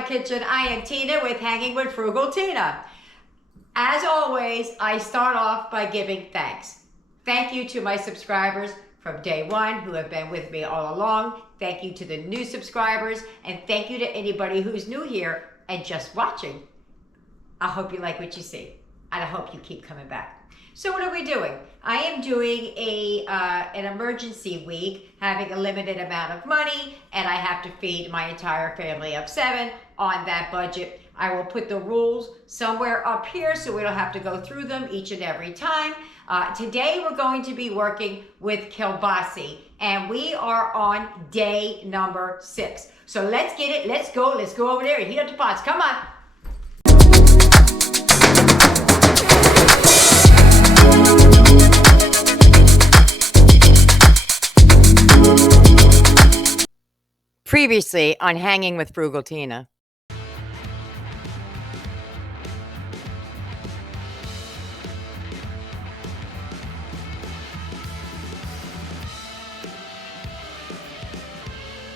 my kitchen. I am Tina with Hanging with Frugal Tina. As always, I start off by giving thanks. Thank you to my subscribers from day one who have been with me all along. Thank you to the new subscribers, and thank you to anybody who's new here and just watching. I hope you like what you see, and I hope you keep coming back. So what are we doing? I am doing an emergency week, having a limited amount of money, and I have to feed my entire family of 7 on that budget. I will put the rules somewhere up here so we don't have to go through them each and every time. Today we're going to be working with Kielbasa, and we are on day number 6. So let's get it, let's go over there and heat up the pots. Come on. Previously on Hanging with Frugal Tina.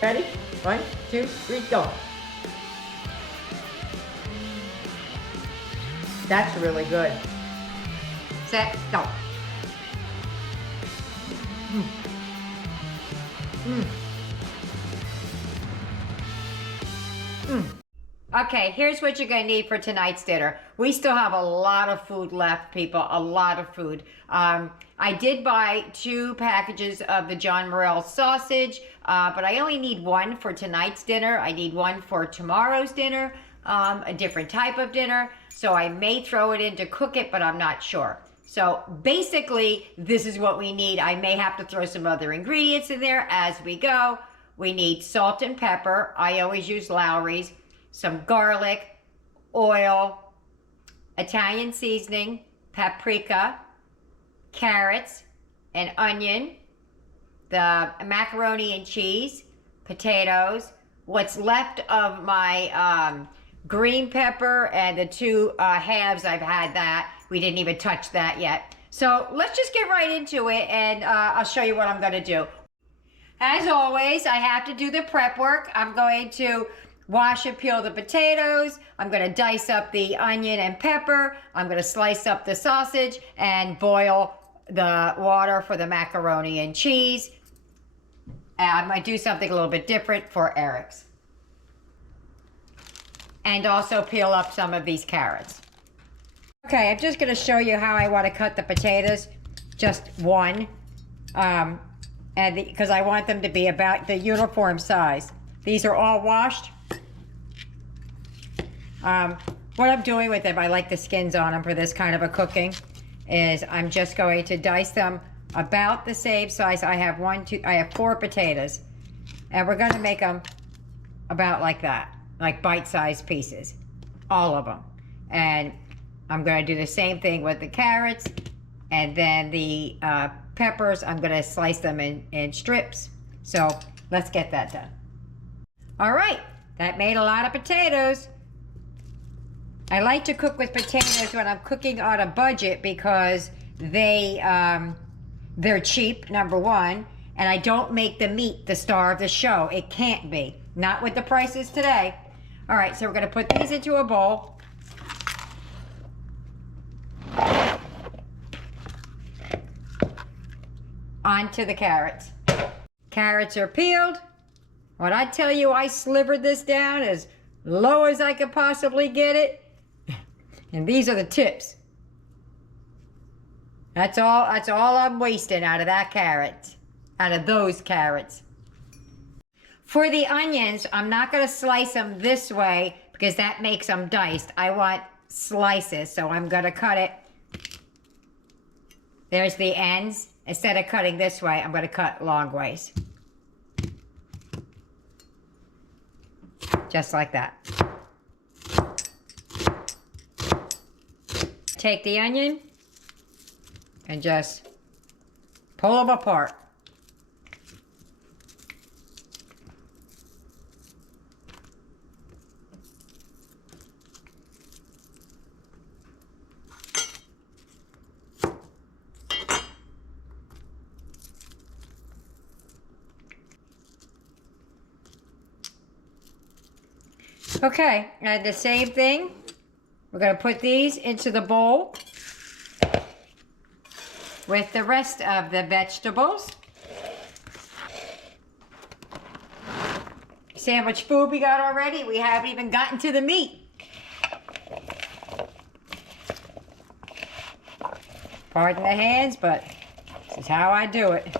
Ready? 1, 2, 3, go. That's really good. Set, go. Okay, here's what you're going to need for tonight's dinner. We still have a lot of food left, people, a lot of food. I did buy 2 packages of the John Morrell sausage, but I only need 1 for tonight's dinner. I need 1 for tomorrow's dinner, a different type of dinner. So I may throw it in to cook it, but I'm not sure. So basically, this is what we need. I may have to throw some other ingredients in there as we go. We need salt and pepper. I always use Lowry's. Some garlic, oil, Italian seasoning, paprika, carrots, an onion, the macaroni and cheese, potatoes, what's left of my green pepper, and the 2 halves, I've had that. We didn't even touch that yet. So let's just get right into it, and I'll show you what I'm going to do. As always, I have to do the prep work. I'm going to wash and peel the potatoes. I'm going to dice up the onion and pepper. I'm going to slice up the sausage and boil the water for the macaroni and cheese. And I might do something a little bit different for Eric's. And also peel up some of these carrots. Okay, I'm just going to show you how I want to cut the potatoes. Just 1. Because I want them to be about the uniform size. These are all washed. What I'm doing with them, I like the skins on them for this kind of a cooking, is I'm just going to dice them about the same size. I have 4 potatoes, and we're going to make them about like that, like bite-sized pieces, all of them. And I'm going to do the same thing with the carrots, and then the peppers, I'm going to slice them in strips. So let's get that done. All right, that made a lot of potatoes. I like to cook with potatoes when I'm cooking on a budget because they're cheap, number 1, and I don't make the meat the star of the show. It can't be. Not with the prices today. All right, so we're going to put these into a bowl. Onto the carrots. Carrots are peeled. When I tell you I slivered this down as low as I could possibly get it, and these are the tips. That's all I'm wasting out of that carrot, out of those carrots. For the onions, I'm not going to slice them this way because that makes them diced. I want slices, so I'm going to cut it. There's the ends. Instead of cutting this way, I'm going to cut long ways. Just like that. Take the onion and just pull them apart. Okay, and the same thing. We're gonna put these into the bowl with the rest of the vegetables. See how much food we got already? We haven't even gotten to the meat. Pardon the hands, but this is how I do it.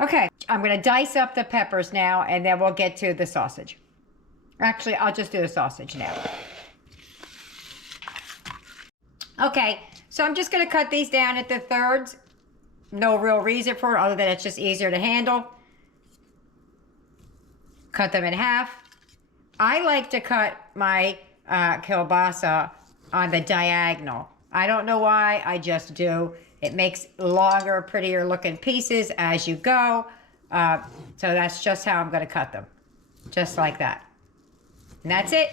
Okay, I'm gonna dice up the peppers now, and then we'll get to the sausage. Actually, I'll just do the sausage now. Okay, so I'm just gonna cut these down into thirds. No real reason for it, other than it's just easier to handle. Cut them in half. I like to cut my kielbasa on the diagonal. I don't know why, I just do. It makes longer, prettier looking pieces as you go. So that's just how I'm gonna cut them. Just like that. And that's it.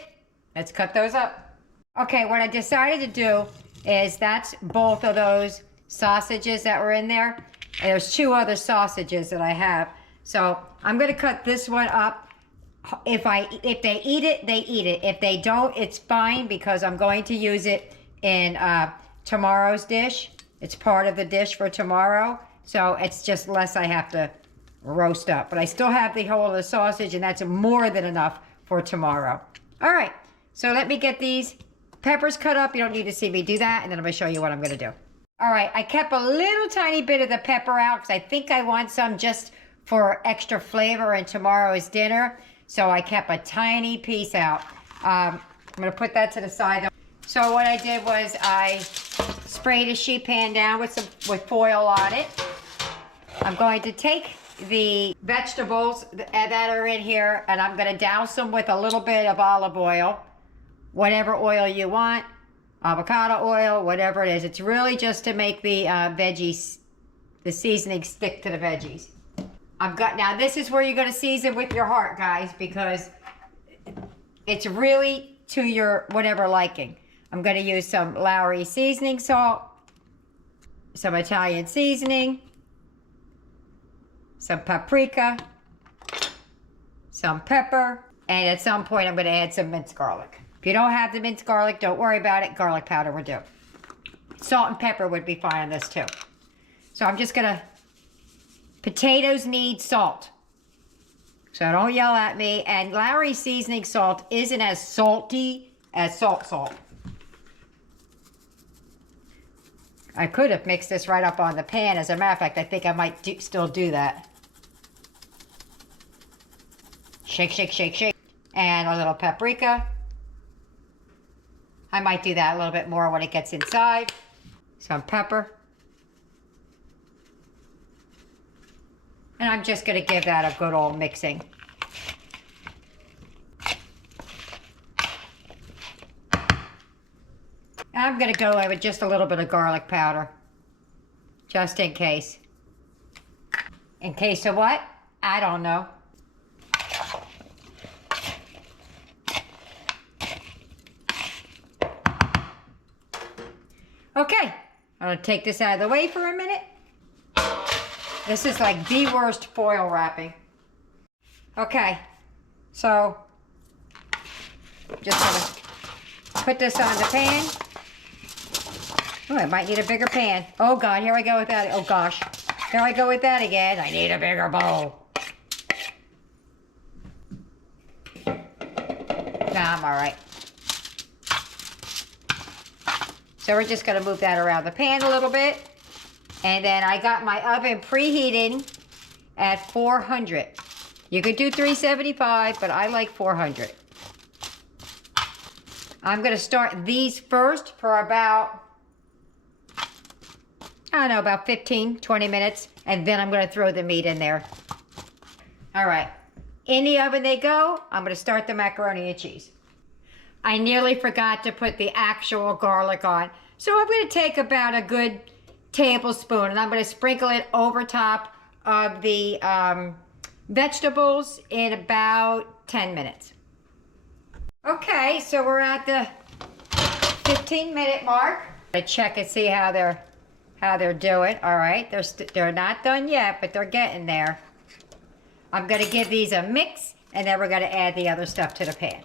Let's cut those up. Okay, what I decided to do is that's both of those sausages that were in there. And there's 2 other sausages that I have. So I'm gonna cut this one up. If they eat it, they eat it. If they don't, it's fine, because I'm going to use it in tomorrow's dish. It's part of the dish for tomorrow. So it's just less I have to roast up. But I still have the whole of the sausage, and that's more than enough for tomorrow. All right, so let me get these peppers cut up. You don't need to see me do that, and then I'm gonna show you what I'm gonna do. All right, I kept a little tiny bit of the pepper out because I think I want some just for extra flavor in tomorrow's dinner. So I kept a tiny piece out. I'm gonna put that to the side. So what I did was I sprayed a sheet pan down with foil on it. I'm going to take the vegetables that are in here, and I'm gonna douse them with a little bit of olive oil, whatever oil you want, avocado oil, whatever it is. It's really just to make the veggies, the seasoning stick to the veggies. Now this is where you're gonna season with your heart, guys, because it's really to your whatever liking. I'm gonna use some Lowry seasoning salt, some Italian seasoning, some paprika, some pepper, and at some point I'm gonna add some minced garlic. If you don't have the minced garlic, don't worry about it. Garlic powder will do. Salt and pepper would be fine on this too. So I'm just gonna, potatoes need salt. So don't yell at me. And Lowry seasoning salt isn't as salty as salt. I could have mixed this right up on the pan. As a matter of fact, I think I might still do that. Shake, shake, shake, shake. And a little paprika. I might do that a little bit more when it gets inside. Some pepper. And I'm just gonna give that a good old mixing. And I'm gonna go in with just a little bit of garlic powder. Just in case. In case of what? I don't know. Okay, I'm gonna take this out of the way for a minute. This is like the worst foil wrapping. Okay, so just gonna put this on the pan. Oh, I might need a bigger pan. Oh God, here I go with that. Oh gosh, here I go with that again. I need a bigger bowl. Nah, I'm all right. So we're just gonna move that around the pan a little bit. And then I got my oven preheating at 400. You could do 375, but I like 400. I'm gonna start these first for about, I don't know, about 15, 20 minutes. And then I'm gonna throw the meat in there. All right, in the oven they go. I'm gonna start the macaroni and cheese. I nearly forgot to put the actual garlic on. So I'm gonna take about a good tablespoon and I'm gonna sprinkle it over top of the vegetables in about 10 minutes. Okay, so we're at the 15-minute mark. I'm gonna check and see how they're doing. All right, they're not done yet, but they're getting there. I'm gonna give these a mix and then we're going to add the other stuff to the pan.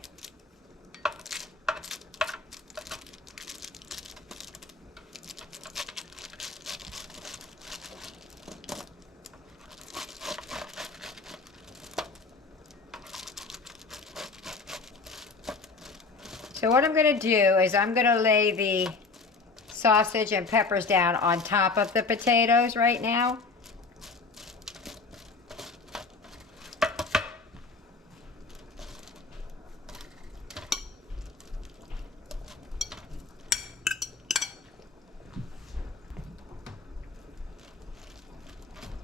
So what I'm going to do is I'm going to lay the sausage and peppers down on top of the potatoes right now.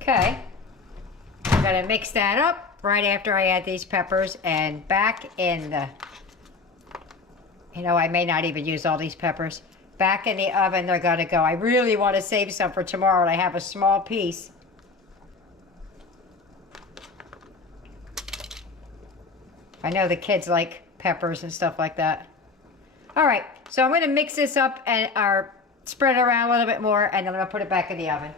Okay, I'm going to mix that up right after I add these peppers, and back in the, you know, I may not even use all these peppers. Back in the oven they're going to go. I really want to save some for tomorrow, and I have a small piece. I know the kids like peppers and stuff like that. All right, so I'm going to mix this up and spread it around a little bit more, and then I'm going to put it back in the oven.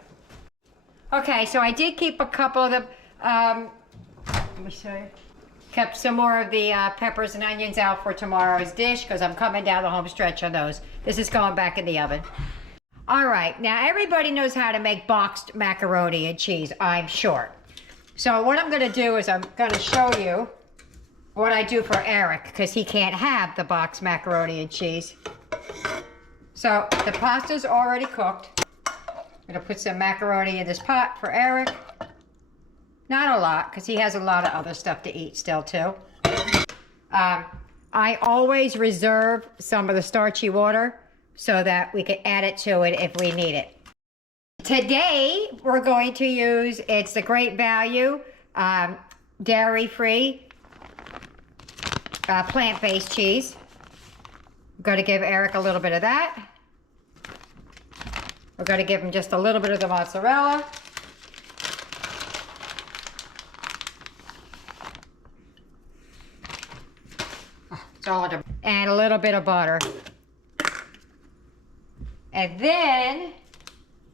Okay, so I did keep a couple of the, let me show you. Kept some more of the peppers and onions out for tomorrow's dish because I'm coming down the home stretch on those. This is going back in the oven. All right, now everybody knows how to make boxed macaroni and cheese, I'm sure. So what I'm going to do is I'm going to show you what I do for Eric because he can't have the boxed macaroni and cheese. So the pasta's already cooked. I'm going to put some macaroni in this pot for Eric. Not a lot, because he has a lot of other stuff to eat still, too. I always reserve some of the starchy water so that we can add it to it if we need it. Today, we're going to use, it's the Great Value, dairy-free, plant-based cheese. I'm going to give Eric a little bit of that. We're going to give him just a little bit of the mozzarella. And a little bit of butter. And then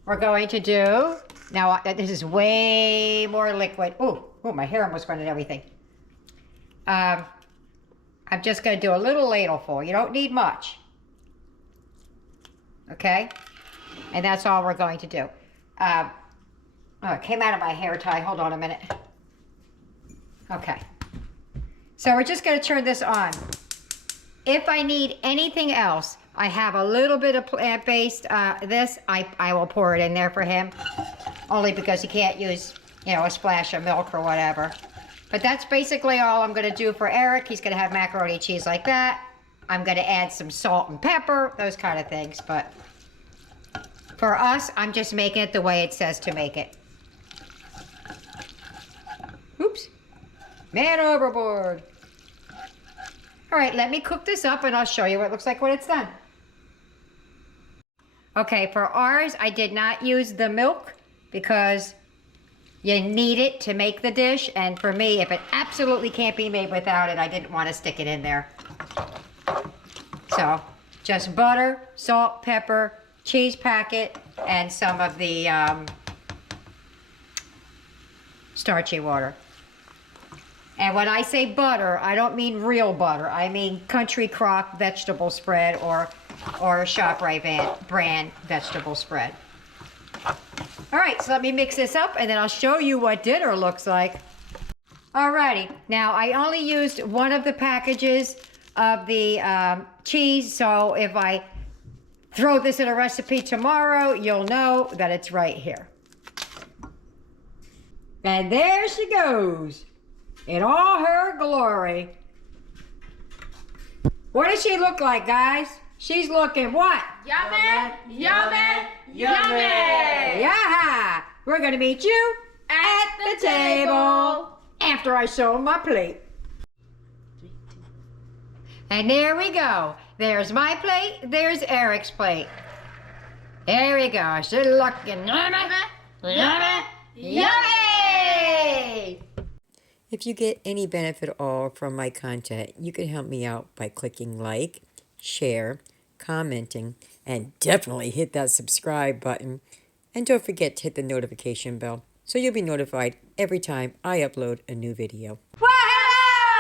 we're going to do, now this is way more liquid. Ooh, my hair almost went and everything. I'm just going to do a little ladleful. You don't need much. Okay? And that's all we're going to do. Oh, it came out of my hair tie. Hold on a minute. Okay. So we're just going to turn this on. If I need anything else, I have a little bit of plant-based, I will pour it in there for him. Only because he can't use, you know, a splash of milk or whatever. But that's basically all I'm going to do for Eric. He's going to have macaroni and cheese like that. I'm going to add some salt and pepper, those kind of things. But for us, I'm just making it the way it says to make it. Oops. Man overboard. All right, let me cook this up and I'll show you what it looks like when it's done. Okay, for ours, I did not use the milk because you need it to make the dish. And for me, if it absolutely can't be made without it, I didn't want to stick it in there. So, just butter, salt, pepper, cheese packet, and some of the starchy water. And when I say butter, I don't mean real butter. I mean Country Crock vegetable spread or ShopRite brand vegetable spread. All right, so let me mix this up and then I'll show you what dinner looks like. Alrighty, now I only used one of the packages of the cheese, so if I throw this in a recipe tomorrow, you'll know that it's right here. And there she goes. In all her glory. What does she look like, guys? She's looking what? Yummy, yummy, yummy. Yeah! We're gonna meet you at the table after I show my plate. And there we go. There's my plate, there's Eric's plate. There we go. She's looking yummy, yummy, yummy! If you get any benefit at all from my content, you can help me out by clicking like, share, commenting, and definitely hit that subscribe button. And don't forget to hit the notification bell so you'll be notified every time I upload a new video. Well, hello!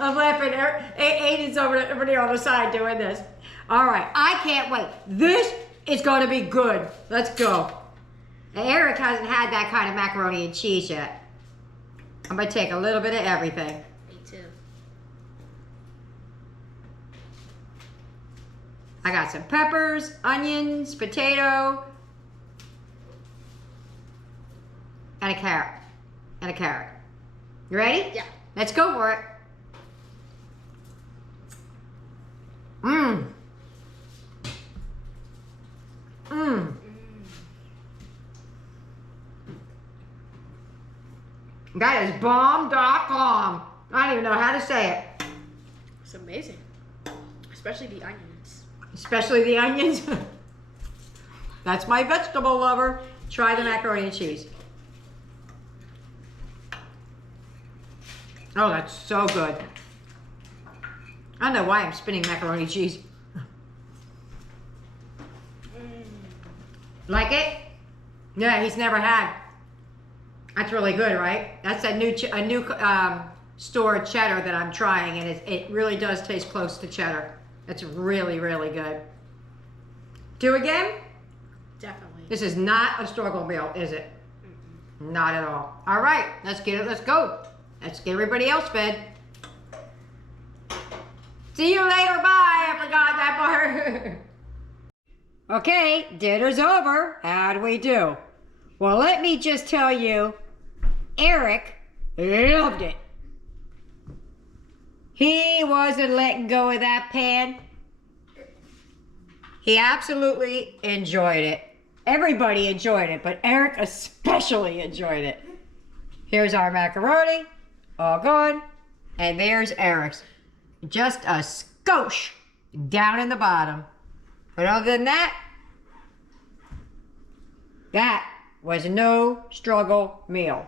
I'm laughing. Aiden's over there on the side doing this. All right, I can't wait. This is going to be good. Let's go. Eric hasn't had that kind of macaroni and cheese yet. I'm going to take a little bit of everything. Me too. I got some peppers, onions, potato, and a carrot. And a carrot. You ready? Yeah. Let's go for it. Mmm. Mmm. That is bomb.com. I don't even know how to say it. It's amazing. Especially the onions. Especially the onions. That's my vegetable lover. Try the macaroni and cheese. Oh, that's so good. I don't know why I'm spinning macaroni and cheese. Like it? Yeah, he's never had. That's really good, right? That's a new store cheddar that I'm trying, and it really does taste close to cheddar. It's really, really good. Do again? Definitely. This is not a struggle meal, is it? Not at all. All right, let's get it. Let's go. Let's get everybody else fed. See you later. Bye. I forgot that part. Okay, dinner's over. How'd we do? Well, let me just tell you, Eric loved it. He wasn't letting go of that pan. He absolutely enjoyed it. Everybody enjoyed it, but Eric especially enjoyed it. Here's our macaroni, all gone, and there's Eric's. Just a skosh down in the bottom. But other than that, that was no struggle meal.